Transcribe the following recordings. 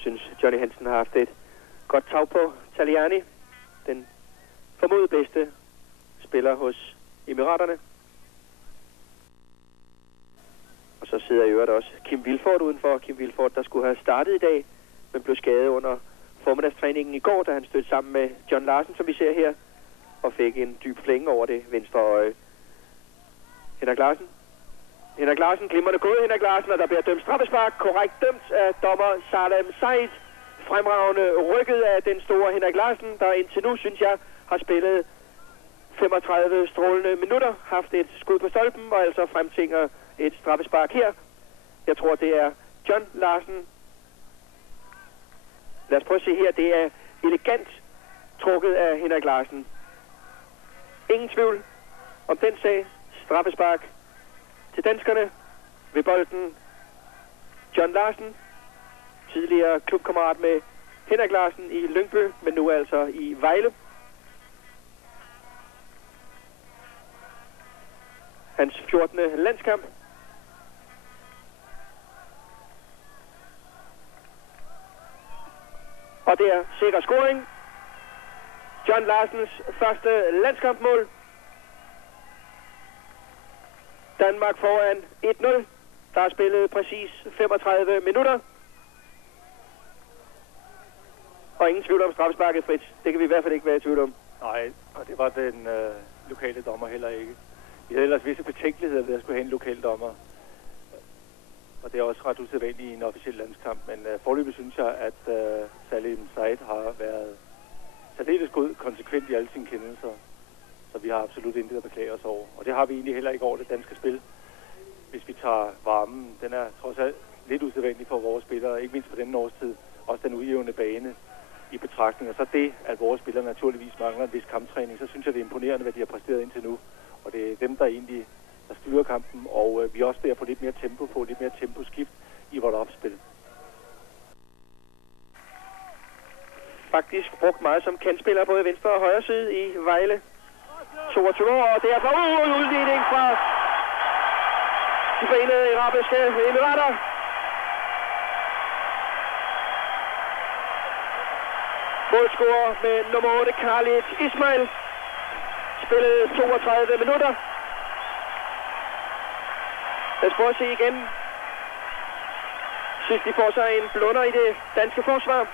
synes, Johnny Hansen har haft et godt tag på Tagliani. Den formodet bedste spiller hos Emiraterne. Og så sidder i øvrigt også Kim Vilfort udenfor. Kim Vilfort, der skulle have startet i dag, men blev skadet under formiddagstræningen i går, da han stødte sammen med John Larsen, som vi ser her, og fik en dyb flænge over det venstre øje. Henrik Larsen. Henrik Larsen, glimrende gået Henrik Larsen, og der bliver dømt straffespark. Korrekt dømt af dommer Salem Said. Fremragende rykket af den store Henrik Larsen, der indtil nu, synes jeg, har spillet 35 strålende minutter, haft et skud på stolpen, og altså fremtvinger et straffespark her. Jeg tror, det er John Larsen. Lad os prøve at se her. Det er elegant trukket af Henrik Larsen. Ingen tvivl om den sag. Straffespark til danskerne ved bolden. John Larsen, tidligere klubkammerat med Henrik Larsen i Lyngby, men nu altså i Vejle. Hans 14. landskamp. Og det er sikker scoring. John Larsens første landskampmål. Danmark foran 1-0. Der er spillet præcis 35 minutter. Og ingen tvivl om straffesparket, Fritz. Det kan vi i hvert fald ikke være i tvivl om. Nej, og det var den lokale dommer heller ikke. Vi havde ellers visse betænkeligheder ved at skulle have en lokal dommer. Og det er også ret usædvanligt i en officiel landskamp. Men foreløbig synes jeg, at Salem Said har været særdeles god konsekvent i alle sine kendelser. Så vi har absolut intet at beklage os over. Og det har vi egentlig heller ikke over det danske spil. Hvis vi tager varmen, den er trods alt lidt usædvanlig for vores spillere. Ikke mindst på denne årstid. Også den ujævne bane i betragtning. Og så det, at vores spillere naturligvis mangler en vis kamptræning, så synes jeg, det er imponerende, hvad de har præsteret indtil nu. Og det er dem, der egentlig der styrer kampen, og vi er også der på lidt mere tempo på, lidt mere temposkift i vores opspil. Faktisk brugt meget som kantspiller både venstre og højre side i Vejle. 22 år, og det er for udligning fra de Forenede Arabiske Emirater. Målscorer med nummer 8, Khalid Ismail. Spillet 32 minutter. Lad os prøve at se igen. Synes de får sig en blunder i det danske forsvar.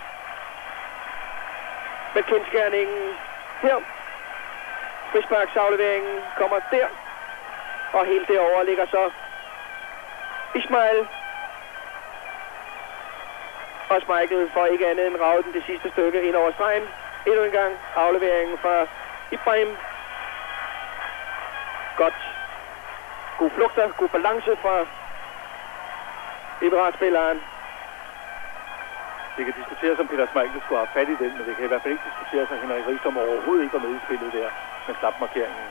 Med kendskærningen her. Frisparksafleveringen kommer der. Og helt derovre ligger så Ismail. Og Schmeichel får ikke andet end ravet den det sidste stykke ind over stregen. Endnu en gang afleveringen fra Ibrahim. Godt. God flugter, god balance fra Emirat-spilleren. Det kan diskuteres, om Peter Schmeichel skulle have fat i den, men det kan i hvert fald ikke diskuteres, at Henrik Riis overhovedet ikke var med i spillet der med slap markeringen.